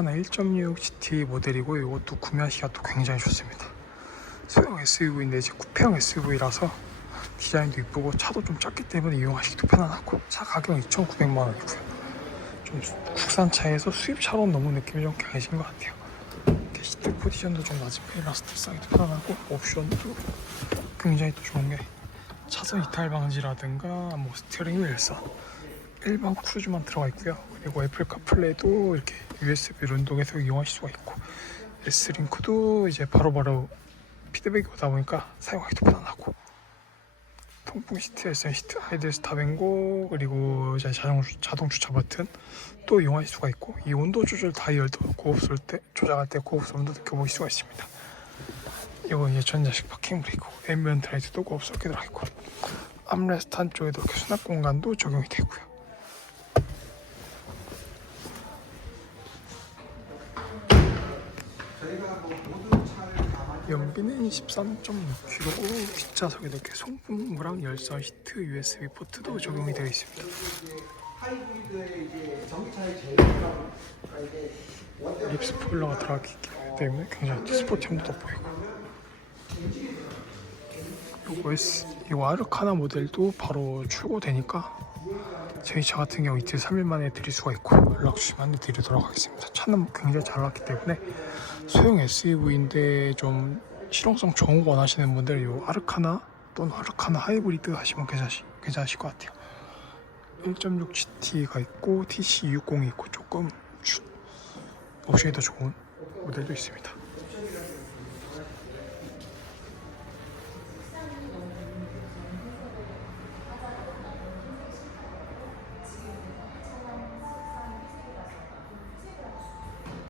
아르카나 1.6 GT 모델이고 이것도 구매하시기가 또 굉장히 좋습니다. 소형 SUV인데 이제 쿠페형 SUV라서 디자인도 이쁘고 차도 좀 작기 때문에 이용하시기도 편안하고 차 가격은 2,900만 원이고요. 좀 국산차에서 수입차로 너무 느낌이 좀 강해진 것 같아요. 시트 포지션도 좀 낮은 스트레스 하기도 편안하고 옵션도 굉장히 또 좋은 게 차선 이탈 방지라든가 뭐 스티어링 휠선 일반 크루즈만 들어가 있고요. 그리고 애플 카플레이도 이렇게 USB로 연동해서 이용하실 수가 있고 S링크도 이제 바로 바로 피드백이 오다 보니까 사용하기도 편안하고 통풍 시트, 열선 시트, 하이드 스탑앤고 그리고 이제 자동, 자동 주차 버튼 또 이용할 수가 있고 이 온도 조절 다이얼도 고급스러울 때 조작할 때 고급스러움도 느껴보실 수가 있습니다. 이거 이제 전자식 파킹 브레이크, 앰비언트 라이트도 고급스럽게 들어가 있고 암레스트 한쪽에도 이렇게 수납 공간도 적용이 되고요. 연비는 13.6kg, 뒷좌석에도 이렇게 송풍구랑 열선 시트, USB 포트도 적용이 되어 있습니다. 하이브리드의 이제 전기차의 제일 중요한 이제 원대 립 스포일러가 들어가기 때문에 굉장히 스포티함도 돋보이고. 요거 S, 이 아르카나 모델도 바로 출고되니까 저희 차 같은 경우 이틀 3일 만에 드릴 수가 있고 연락 주시면 드리도록 하겠습니다. 차는 굉장히 잘 나왔기 때문에 소형 SUV인데 좀 실용성 좋은 거 원하시는 분들 요 아르카나 또는 아르카나 하이브리드 하시면 괜찮으시, 괜찮으실 것 같아요 1.6 GT가 있고 TC260이 있고 조금 주- 옵션이 더 좋은 모델도 있습니다.